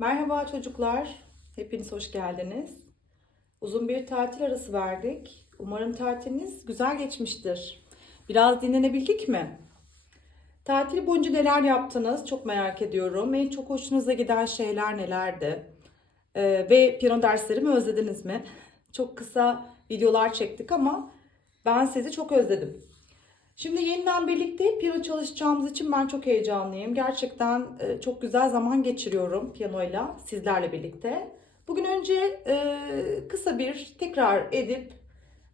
Merhaba çocuklar, hepiniz hoş geldiniz. Uzun bir tatil arası verdik. Umarım tatiliniz güzel geçmiştir. Biraz dinlenebildik mi? Tatil boyunca neler yaptınız? Çok merak ediyorum. En çok hoşunuza giden şeyler nelerdi? Ve piyano derslerimi özlediniz mi? Çok kısa videolar çektik ama ben sizi çok özledim. Şimdi yeniden birlikte piyano çalışacağımız için ben çok heyecanlıyım. Gerçekten çok güzel zaman geçiriyorum piyanoyla sizlerle birlikte. Bugün önce kısa bir tekrar edip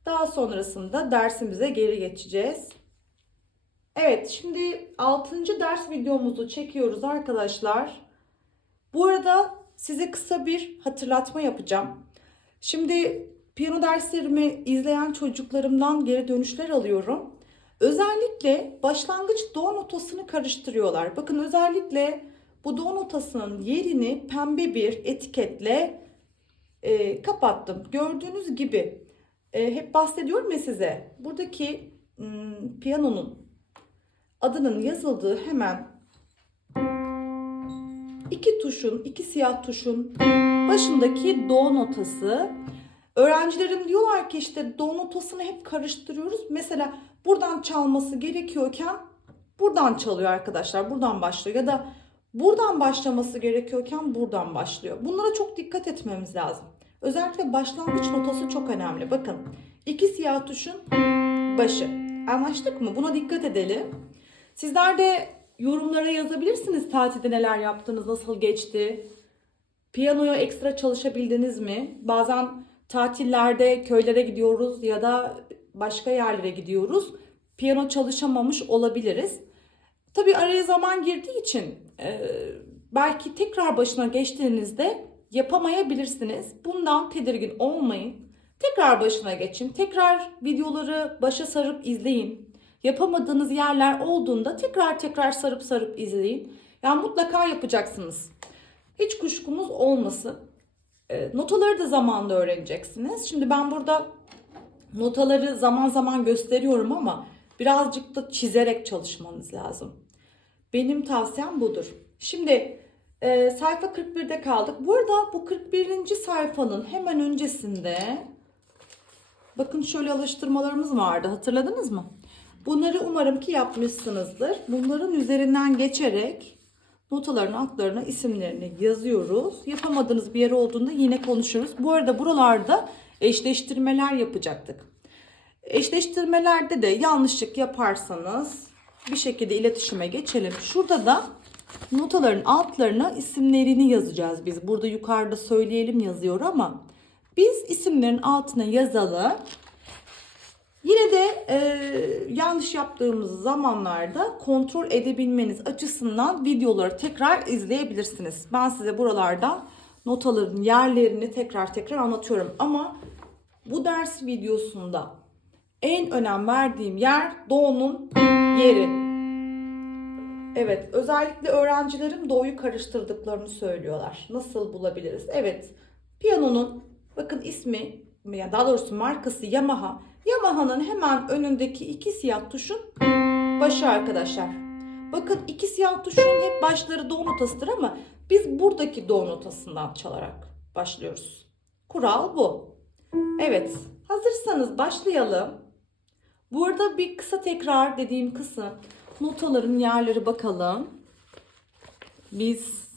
daha sonrasında dersimize geri geçeceğiz. Evet, şimdi 6. ders videomuzu çekiyoruz arkadaşlar. Bu arada size kısa bir hatırlatma yapacağım. Şimdi piyano derslerimi izleyen çocuklarımdan geri dönüşler alıyorum. Özellikle başlangıç do notasını karıştırıyorlar. Bakın özellikle bu do notasının yerini pembe bir etiketle kapattım. Gördüğünüz gibi hep bahsediyorum ya size. Buradaki piyanonun adının yazıldığı hemen iki siyah tuşun başındaki do notası. Öğrencilerim diyorlar ki işte do notasını hep karıştırıyoruz. Mesela buradan çalması gerekiyorken buradan çalıyor arkadaşlar. Buradan başlıyor ya da buradan başlaması gerekiyorken buradan başlıyor. Bunlara çok dikkat etmemiz lazım. Özellikle başlangıç notası çok önemli. Bakın iki siyah tuşun başı. Anlaştık mı? Buna dikkat edelim. Sizler de yorumlara yazabilirsiniz. Tatilde neler yaptınız, nasıl geçti? Piyanoya ekstra çalışabildiniz mi? Bazen tatillerde köylere gidiyoruz ya da başka yerlere gidiyoruz. Piyano çalışamamış olabiliriz. Tabii araya zaman girdiği için belki tekrar başına geçtiğinizde yapamayabilirsiniz. Bundan tedirgin olmayın. Tekrar başına geçin. Tekrar videoları başa sarıp izleyin. Yapamadığınız yerler olduğunda tekrar sarıp izleyin. Yani mutlaka yapacaksınız. Hiç kuşkunuz olmasın. Notaları da zamanla öğreneceksiniz. Şimdi ben burada notaları zaman zaman gösteriyorum ama birazcık da çizerek çalışmanız lazım. Benim tavsiyem budur. Şimdi sayfa 41'de kaldık. Bu arada bu 41. sayfanın hemen öncesinde bakın şöyle alıştırmalarımız vardı. Hatırladınız mı? Bunları umarım ki yapmışsınızdır. Bunların üzerinden geçerek notaların altlarına isimlerini yazıyoruz. Yapamadığınız bir yer olduğunda yine konuşuruz. Bu arada buralarda eşleştirmeler yapacaktık. Eşleştirmelerde de yanlışlık yaparsanız bir şekilde iletişime geçelim. Şurada da notaların altlarına isimlerini yazacağız biz. Burada yukarıda söyleyelim yazıyor ama biz isimlerin altına yazalım. Yine de yanlış yaptığımız zamanlarda kontrol edebilmeniz açısından videoları tekrar izleyebilirsiniz. Ben size buralarda notaların yerlerini tekrar anlatıyorum. Ama bu ders videosunda en önem verdiğim yer do'nun yeri. Evet, özellikle öğrencilerim do'yu karıştırdıklarını söylüyorlar. Nasıl bulabiliriz? Evet, piyanonun bakın ismi, ya daha doğrusu markası Yamaha. Yamaha'nın hemen önündeki iki siyah tuşun başı arkadaşlar. Bakın iki siyah tuşun hep başları do notasıdır ama biz buradaki do notasından çalarak başlıyoruz. Kural bu. Evet, hazırsanız başlayalım. Burada bir kısa tekrar dediğim kısım notaların yerleri bakalım. Biz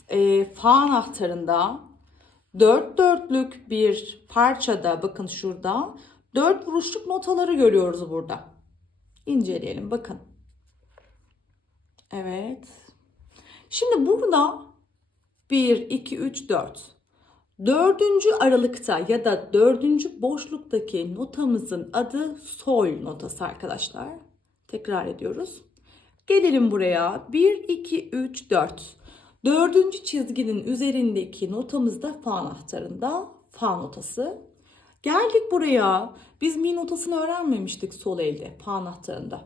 fa anahtarında dört dörtlük bir parçada bakın şurada 4 vuruşluk notaları görüyoruz burada. İnceleyelim bakın. Evet. Şimdi burada 1, 2, 3, 4. Dördüncü aralıkta ya da dördüncü boşluktaki notamızın adı sol notası arkadaşlar. Tekrar ediyoruz. Gelelim buraya. 1, 2, 3, 4. Dördüncü çizginin üzerindeki notamız da fa anahtarında fa notası. Geldik buraya. Biz mi notasını öğrenmemiştik sol elde fa anahtarında.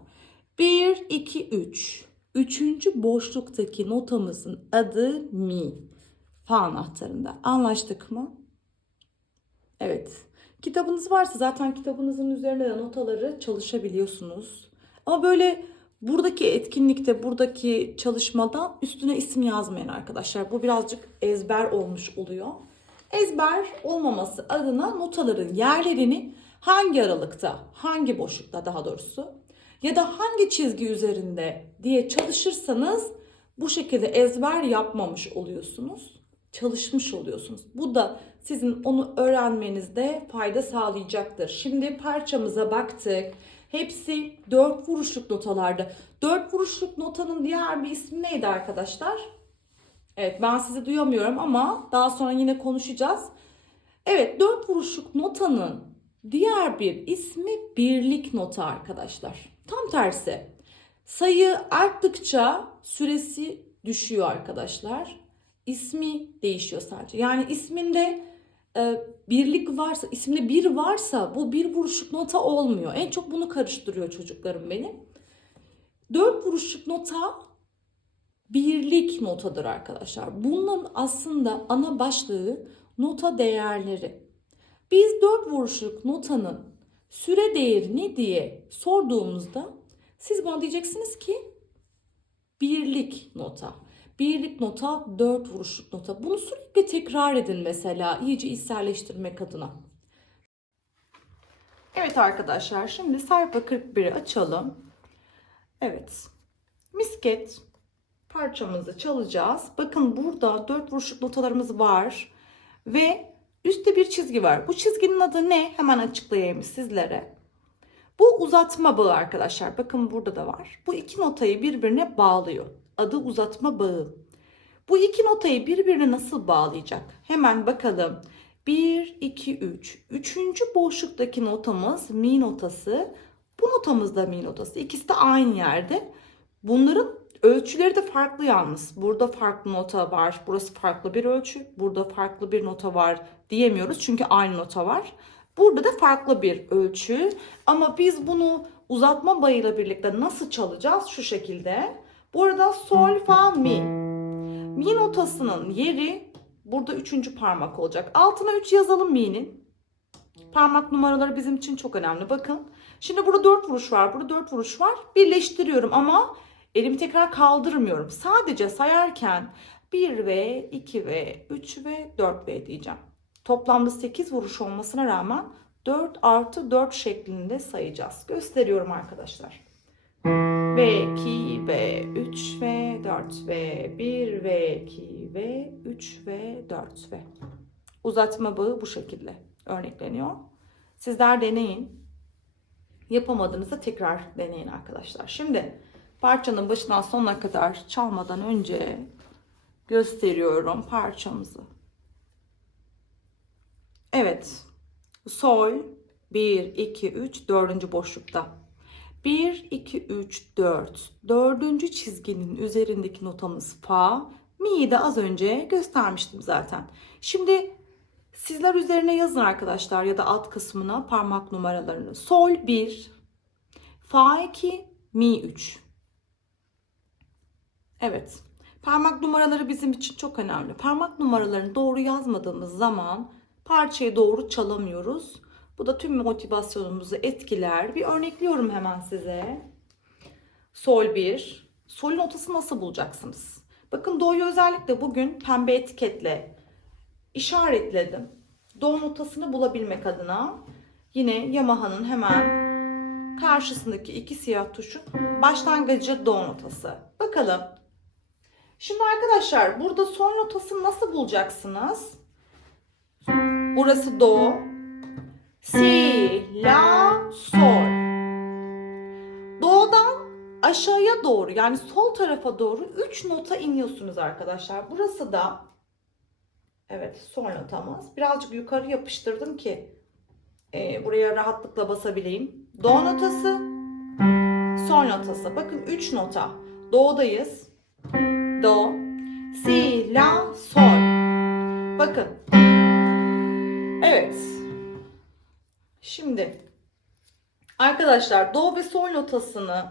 1, 2, 3. Üçüncü boşluktaki notamızın adı mi. Fa anahtarında. Anlaştık mı? Evet. Kitabınız varsa zaten kitabınızın üzerine de notaları çalışabiliyorsunuz. Ama böyle Buradaki etkinlikte, buradaki çalışmada üstüne isim yazmayın arkadaşlar. Bu birazcık ezber olmuş oluyor. Ezber olmaması adına notaların yerlerini hangi aralıkta, hangi boşlukta daha doğrusu ya da hangi çizgi üzerinde diye çalışırsanız bu şekilde ezber yapmamış oluyorsunuz. Çalışmış oluyorsunuz. Bu da sizin onu öğrenmenizde fayda sağlayacaktır. Şimdi parçamıza baktık. Hepsi 4 vuruşluk notalarda. 4 vuruşluk notanın diğer bir ismi neydi arkadaşlar? Evet, ben sizi duyamıyorum ama daha sonra yine konuşacağız. Evet, 4 vuruşluk notanın diğer bir ismi birlik nota arkadaşlar. Tam tersi. Sayı arttıkça süresi düşüyor arkadaşlar. İsmi değişiyor sadece. Yani isminde birlik varsa, isimde bir varsa bu bir vuruşluk nota olmuyor. En çok bunu karıştırıyor çocuklarım benim. 4 vuruşluk nota birlik notadır arkadaşlar. Bunların aslında ana başlığı nota değerleri. Biz 4 vuruşluk notanın süre değeri ne diye sorduğumuzda siz bana diyeceksiniz ki birlik nota. Birlik nota 4 vuruşluk nota. Bunu sürekli tekrar edin mesela iyice içselleştirmek adına. Evet arkadaşlar, şimdi sayfa 41'i açalım. Evet. Misket parçamızı çalacağız. Bakın burada 4 vuruşluk notalarımız var ve üstte bir çizgi var. Bu çizginin adı ne? Hemen açıklayayım sizlere. Bu uzatma bağı arkadaşlar. Bakın burada da var. Bu iki notayı birbirine bağlıyor. Adı uzatma bağı. Bu iki notayı birbirine nasıl bağlayacak? Hemen bakalım. 1, 2, 3. Üçüncü boşluktaki notamız mi notası. Bu notamız da mi notası. İkisi de aynı yerde. Bunların ölçüleri de farklı yalnız. Burada farklı nota var. Burası farklı bir ölçü. Burada farklı bir nota var diyemiyoruz. Çünkü aynı nota var. Burada da farklı bir ölçü. Ama biz bunu uzatma bayıyla birlikte nasıl çalacağız? Şu şekilde. Burada sol, fa, mi. Mi notasının yeri burada 3. parmak olacak. Altına 3 yazalım mi'nin. Parmak numaraları bizim için çok önemli. Bakın. Şimdi burada 4 vuruş var. Burada 4 vuruş var. Birleştiriyorum ama elimi tekrar kaldırmıyorum. Sadece sayarken 1 ve 2 ve 3 ve 4 ve diyeceğim. Toplamda 8 vuruş olmasına rağmen 4 artı 4 şeklinde sayacağız. Gösteriyorum arkadaşlar. Ve 2 ve 3 ve 4 ve 1 ve 2 ve 3 ve 4 ve. Uzatma bağı bu şekilde örnekleniyor. Sizler deneyin. Yapamadığınızda tekrar deneyin arkadaşlar. Şimdi parçanın başından sonuna kadar çalmadan önce gösteriyorum parçamızı. Evet. Sol 1, 2, 3 4. boşlukta. 1, 2, 3, 4. 4. çizginin üzerindeki notamız fa. Mi'yi de az önce göstermiştim zaten. Şimdi sizler üzerine yazın arkadaşlar ya da alt kısmına parmak numaralarını. Sol 1, fa 2, mi 3. Evet. Parmak numaraları bizim için çok önemli. Parmak numaralarını doğru yazmadığımız zaman parçayı doğru çalamıyoruz. Bu da tüm motivasyonumuzu etkiler. Bir örnekliyorum hemen size. Sol 1. Sol notası nasıl bulacaksınız? Bakın do'yu özellikle bugün pembe etiketle işaretledim. Do notasını bulabilmek adına yine Yamaha'nın hemen karşısındaki iki siyah tuşun başlangıcı do notası. Bakalım. Şimdi arkadaşlar burada sol notasını nasıl bulacaksınız? Burası do. Si, la, sol. Do'dan aşağıya doğru yani sol tarafa doğru 3 nota iniyorsunuz arkadaşlar. Burası da evet sol notamız. Birazcık yukarı yapıştırdım ki buraya rahatlıkla basabileyim. Do notası, sol notası. Bakın 3 nota. Do'dayız. Do, si, la, sol. Bakın. Evet. Şimdi arkadaşlar do ve sol notasını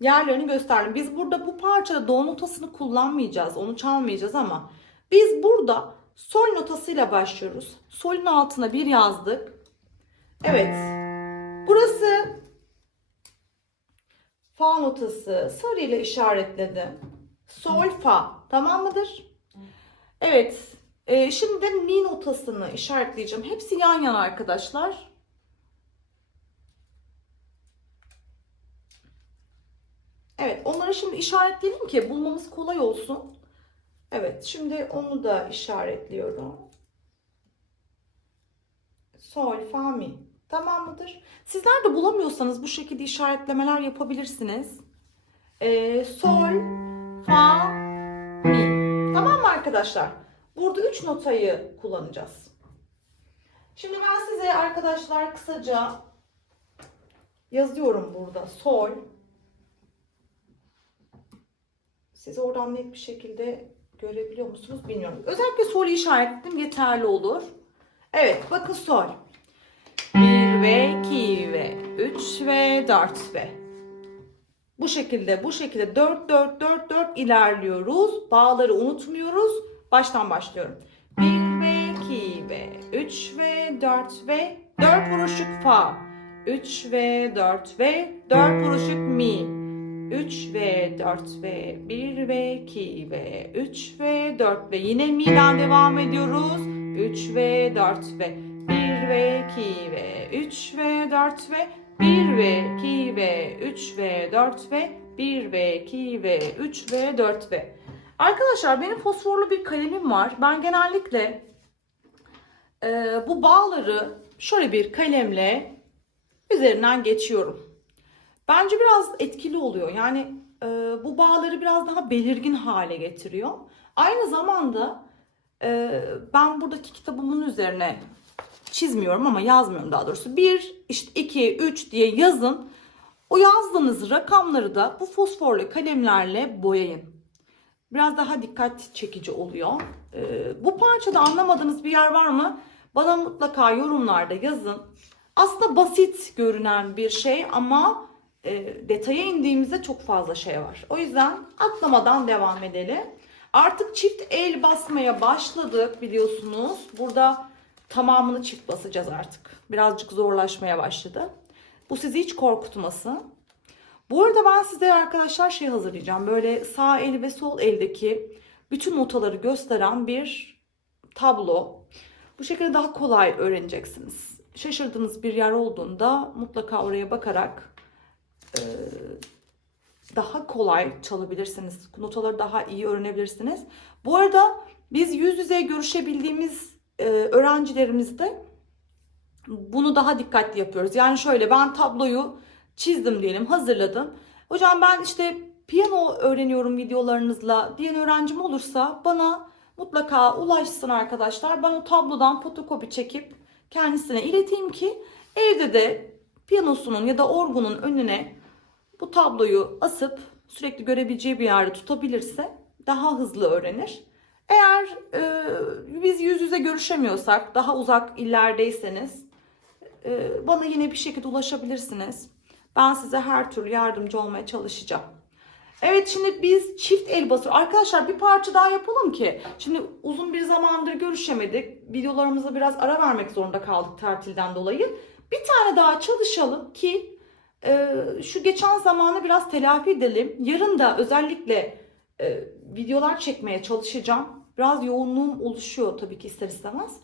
yerlerini gösterdim. Biz burada bu parçada do notasını kullanmayacağız. Onu çalmayacağız ama biz burada sol notasıyla başlıyoruz. Solun altına bir yazdık. Evet. Burası Fa notası sarı ile işaretledim. Sol, fa. Tamam mıdır? Evet. Şimdi de mi notasını işaretleyeceğim. Hepsi yan yana arkadaşlar. Evet, onları şimdi işaretleyelim ki bulmamız kolay olsun. Evet, şimdi onu da işaretliyorum. Sol, fa, mi. Tamam mıdır? Sizler de bulamıyorsanız bu şekilde işaretlemeler yapabilirsiniz. Sol, fa, mi. Tamam mı arkadaşlar? Burada 3 notayı kullanacağız. Şimdi ben size arkadaşlar kısaca yazıyorum burada. Sol. Siz oradan net bir şekilde görebiliyor musunuz bilmiyorum. Özellikle sol'u işaretledim yeterli olur. Evet, bakın sol. 1 ve 2 ve 3 ve 4 ve. Bu şekilde 4 4 4 4 ilerliyoruz. Bağları unutmuyoruz. Baştan başlıyorum. 1 ve 2 ve 3 ve 4 ve 4 vuruşluk fa. 3 ve 4 ve 4 vuruşluk mi. 3 ve 4 ve 1 ve 2 ve 3 ve 4 ve yine mi'den devam ediyoruz. 3 ve 4 ve 1 ve 2 ve 3 ve 4 ve 1 ve 2 ve 3 ve 4 ve 1 ve 2 ve 3 ve 4 ve. Arkadaşlar benim fosforlu bir kalemim var. Ben genellikle bu bağları şöyle bir kalemle üzerinden geçiyorum. Bence biraz etkili oluyor. Yani bu bağları biraz daha belirgin hale getiriyor. Aynı zamanda ben buradaki kitabımın üzerine çizmiyorum ama yazmıyorum daha doğrusu. 1, işte 2, 3 diye yazın. O yazdığınız rakamları da bu fosforlu kalemlerle boyayın. Biraz daha dikkat çekici oluyor. Bu parçada anlamadığınız bir yer var mı? Bana mutlaka yorumlarda yazın. Aslında basit görünen bir şey ama detaya indiğimizde çok fazla şey var. O yüzden atlamadan devam edelim. Artık çift el basmaya başladık biliyorsunuz. Burada tamamını çift basacağız artık. Birazcık zorlaşmaya başladı. Bu sizi hiç korkutmasın. Bu arada ben size arkadaşlar şey hazırlayacağım. Böyle sağ el ve sol eldeki bütün notaları gösteren bir tablo. Bu şekilde daha kolay öğreneceksiniz. Şaşırdığınız bir yer olduğunda mutlaka oraya bakarak daha kolay çalabilirsiniz. Notaları daha iyi öğrenebilirsiniz. Bu arada biz yüz yüze görüşebildiğimiz öğrencilerimizde bunu daha dikkatli yapıyoruz. Yani şöyle ben tabloyu çizdim diyelim, hazırladım. Hocam ben işte piyano öğreniyorum videolarınızla diyen öğrencim olursa bana mutlaka ulaşsın arkadaşlar. Ben o tablodan fotokopi çekip kendisine ileteyim ki evde de piyanosunun ya da orgunun önüne bu tabloyu asıp sürekli görebileceği bir yerde tutabilirse daha hızlı öğrenir. Eğer biz yüz yüze görüşemiyorsak, daha uzak illerdeyseniz bana yine bir şekilde ulaşabilirsiniz. Ben size her türlü yardımcı olmaya çalışacağım. Evet, şimdi biz çift el basıyoruz. Arkadaşlar bir parça daha yapalım ki. Şimdi uzun bir zamandır görüşemedik. Videolarımıza biraz ara vermek zorunda kaldık tatilden dolayı. Bir tane daha çalışalım ki şu geçen zamanı biraz telafi edelim. Yarın da özellikle videolar çekmeye çalışacağım. Biraz yoğunluğum oluşuyor tabii ki ister istemez.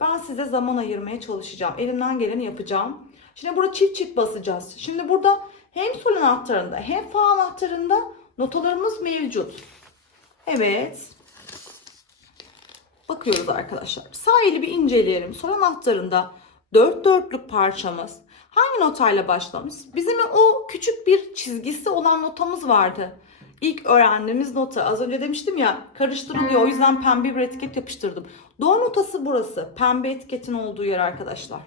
Ben size zaman ayırmaya çalışacağım. Elimden geleni yapacağım. Şimdi burada çift çift basacağız. Şimdi burada hem sol anahtarında hem fa anahtarında notalarımız mevcut. Evet. Bakıyoruz arkadaşlar. Sağ eli bir inceleyelim. Sol anahtarında 4 dörtlük parçamız hangi notayla başlamış? Bizim o küçük bir çizgisi olan notamız vardı. İlk öğrendiğimiz nota. Az önce demiştim ya, karıştırılıyor. O yüzden pembe bir etiket yapıştırdım. Do notası burası. Pembe etiketin olduğu yer arkadaşlar.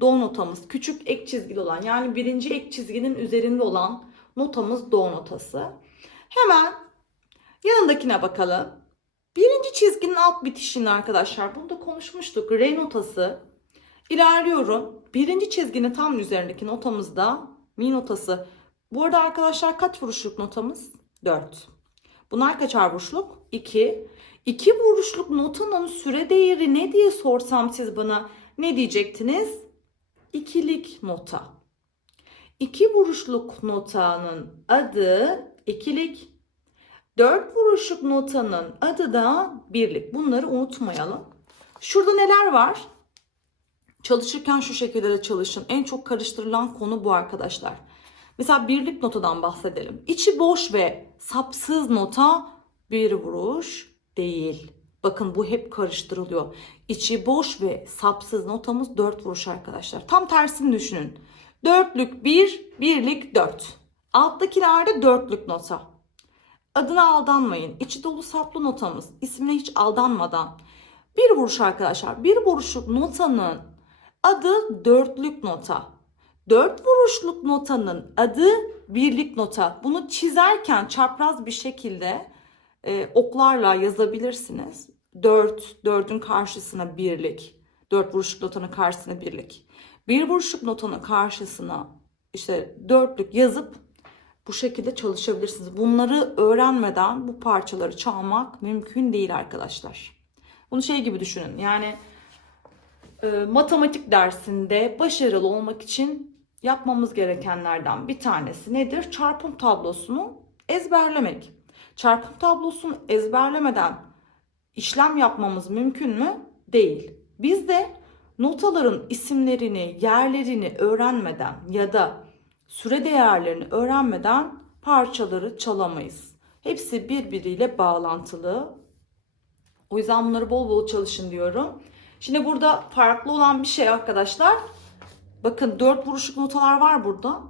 Do notamız. Küçük ek çizgili olan, yani birinci ek çizginin üzerinde olan notamız do notası. Hemen yanındakine bakalım. Birinci çizginin alt bitişinde arkadaşlar, bunu da konuşmuştuk. Re notası. İlerliyorum. Birinci çizginin tam üzerindeki notamızda mi notası. Bu arada arkadaşlar kaç vuruşluk notamız? 4. Bunlar kaçar vuruşluk? 2. 2 vuruşluk notanın süre değeri ne diye sorsam siz bana ne diyecektiniz? İkilik nota. 2 vuruşluk notanın adı ikilik. 4 vuruşluk notanın adı da birlik. Bunları unutmayalım. Şurada neler var? Çalışırken şu şekilde de çalışın. En çok karıştırılan konu bu arkadaşlar. Mesela birlik notadan bahsedelim. İçi boş ve sapsız nota bir vuruş değil. Bakın bu hep karıştırılıyor. İçi boş ve sapsız notamız 4 vuruş arkadaşlar. Tam tersini düşünün. Dörtlük 1, birlik 4. Alttakilerde dörtlük nota. Adına aldanmayın. İçi dolu saplı notamız. İsmine hiç aldanmadan. Bir vuruş arkadaşlar. Bir vuruşluk notanın adı dörtlük nota. 4 vuruşluk notanın adı birlik nota. Bunu çizerken çapraz bir şekilde oklarla yazabilirsiniz. 4, 4'ün karşısına birlik. 4 vuruşluk notanın karşısına birlik. Bir vuruşluk notanın karşısına işte dörtlük yazıp bu şekilde çalışabilirsiniz. Bunları öğrenmeden bu parçaları çalmak mümkün değil arkadaşlar. Bunu şey gibi düşünün. Yani matematik dersinde başarılı olmak için yapmamız gerekenlerden bir tanesi nedir? Çarpım tablosunu ezberlemek. Çarpım tablosunu ezberlemeden işlem yapmamız mümkün mü? Değil. Biz de notaların isimlerini, yerlerini öğrenmeden ya da süre değerlerini öğrenmeden parçaları çalamayız. Hepsi birbiriyle bağlantılı. O yüzden bunları bol bol çalışın diyorum. Şimdi burada farklı olan bir şey arkadaşlar. Bakın 4 vuruşluk notalar var burada.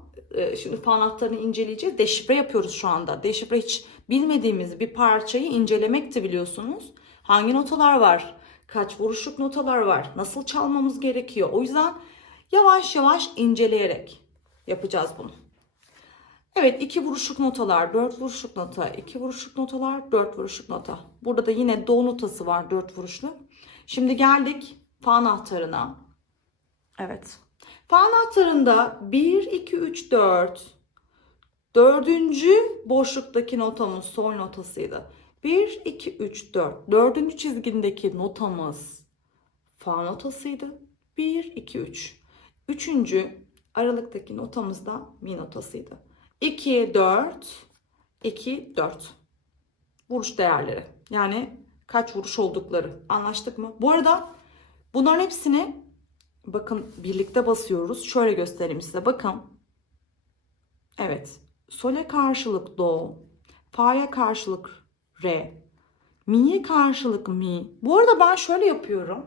Şimdi fa anahtarını inceleyeceğiz. Deşifre yapıyoruz şu anda. Deşifre hiç bilmediğimiz bir parçayı incelemekti biliyorsunuz. Hangi notalar var? Kaç vuruşluk notalar var? Nasıl çalmamız gerekiyor? O yüzden yavaş yavaş inceleyerek yapacağız bunu. Evet, 2 vuruşluk notalar, 4 vuruşluk nota, 2 vuruşluk notalar, 4 vuruşluk nota. Burada da yine do notası var 4 vuruşlu. Şimdi geldik fa anahtarına. Evet. Fa anahtarında 1, 2, 3, 4. Dördüncü boşluktaki notamız sol notasıydı. 1, 2, 3, 4. Dördüncü çizgindeki notamız fa notasıydı. 1, 2, 3. Üçüncü aralıktaki notamız da mi notasıydı. 2, 4, 2, 4. Vuruş değerleri. Yani kaç vuruş oldukları. Anlaştık mı? Bu arada bunların hepsini bakın birlikte basıyoruz. Şöyle göstereyim size. Bakın. Evet. Sol'e karşılık do. Fa'ya karşılık re. Mi'ye karşılık mi. Bu arada ben şöyle yapıyorum.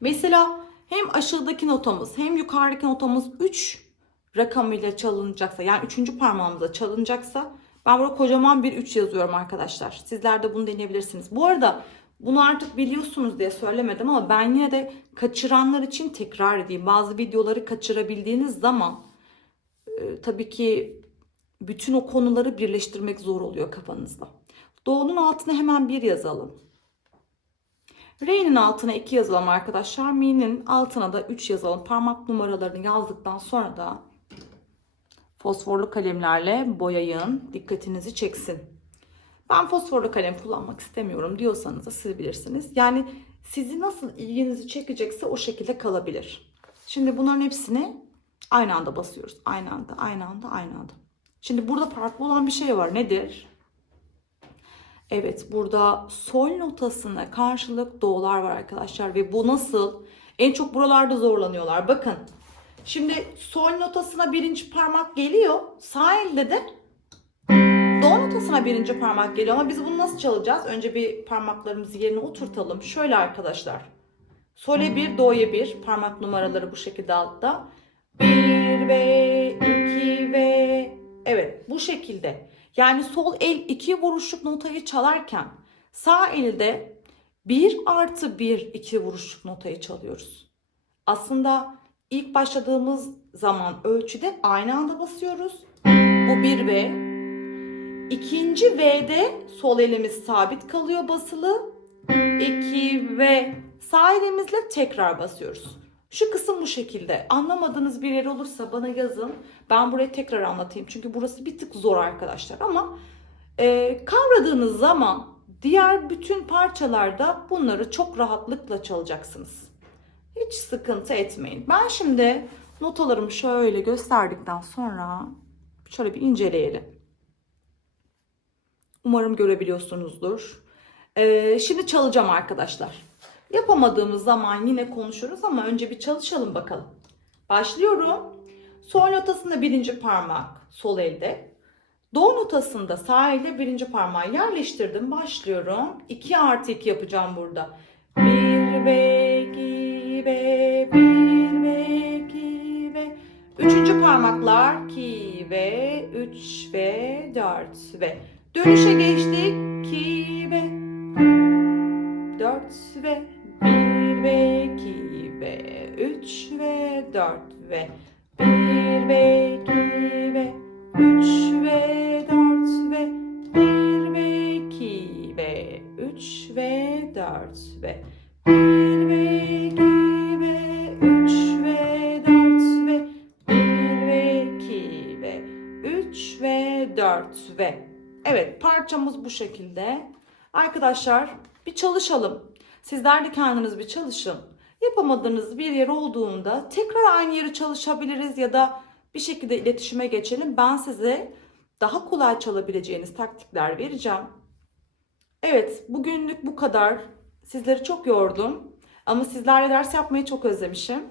Mesela hem aşağıdaki notamız hem yukarıdaki notamız 3 rakamıyla çalınacaksa, yani 3. parmağımızla çalınacaksa ben burada kocaman bir 3 yazıyorum arkadaşlar. Sizler de bunu deneyebilirsiniz. Bu arada bunu artık biliyorsunuz diye söylemedim ama ben yine de kaçıranlar için tekrar edeyim. Bazı videoları kaçırabildiğiniz zaman tabii ki bütün o konuları birleştirmek zor oluyor kafanızda. Do'nun altına hemen 1 yazalım. Re'nin altına 2 yazalım arkadaşlar. Mi'nin altına da 3 yazalım. Parmak numaralarını yazdıktan sonra da fosforlu kalemlerle boyayın. Dikkatinizi çeksin. Ben fosforlu kalem kullanmak istemiyorum diyorsanız da siz bilirsiniz. Yani sizi nasıl ilginizi çekecekse o şekilde kalabilir. Şimdi bunların hepsini aynı anda basıyoruz. Aynı anda, aynı anda, aynı anda. Şimdi burada farklı olan bir şey var. Nedir? Evet, burada sol notasına karşılık do'lar var arkadaşlar. Ve bu nasıl? En çok buralarda zorlanıyorlar. Bakın. Şimdi sol notasına 1. parmak geliyor. Sağ elde de do notasına 1. parmak geliyor. Ama biz bunu nasıl çalacağız? Önce bir parmaklarımızı yerine oturtalım. Şöyle arkadaşlar. Sol'e 1, do'ya 1. Parmak numaraları bu şekilde altta. 1 ve 2 ve... Evet, bu şekilde. Yani sol el 2 vuruşluk notayı çalarken sağ elde 1 artı 1 2 vuruşluk notayı çalıyoruz. Aslında ilk başladığımız zaman ölçüde aynı anda basıyoruz. Bu 1 ve ikinci V'de sol elimiz sabit kalıyor basılı. 2 ve sağ elimizle tekrar basıyoruz. Şu kısım bu şekilde. Anlamadığınız bir yer olursa bana yazın. Ben burayı tekrar anlatayım. Çünkü burası bir tık zor arkadaşlar. Ama kavradığınız zaman diğer bütün parçalarda bunları çok rahatlıkla çalacaksınız. Hiç sıkıntı etmeyin. Ben şimdi Notalarımı şöyle gösterdikten sonra şöyle bir inceleyelim. Umarım görebiliyorsunuzdur. Şimdi çalacağım arkadaşlar. Yapamadığımız zaman yine konuşuruz ama önce bir çalışalım bakalım. Başlıyorum. Sol notasında birinci parmak sol elde. Do notasında sağ elde birinci parmağı yerleştirdim. Başlıyorum. 2 artı 2 yapacağım burada. 1 ve 2 ve 1 ve 2 ve. Üçüncü parmaklar 2 ve 3 ve 4 ve. Dönüşe geçtik. 2 ve 4 ve 1 ve 2 ve 3 ve 4 ve 1 ve 2 ve 3 ve 4 ve 1 ve 2 ve 3 ve 4 ve 1 ve 2 ve 3 ve 4 ve 1 ve 2 ve 3 ve 4 ve. Evet, parçamız bu şekilde. Arkadaşlar bir çalışalım. Sizler de kendiniz bir çalışın. Yapamadığınız bir yer olduğunda tekrar aynı yeri çalışabiliriz ya da bir şekilde iletişime geçelim. Ben size daha kolay çalabileceğiniz taktikler vereceğim. Evet, bugünlük bu kadar. Sizleri çok yordum. Ama sizlerle ders yapmayı çok özlemişim.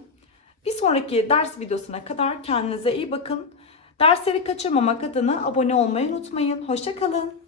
Bir sonraki ders videosuna kadar kendinize iyi bakın. Dersleri kaçırmamak adına abone olmayı unutmayın. Hoşça kalın.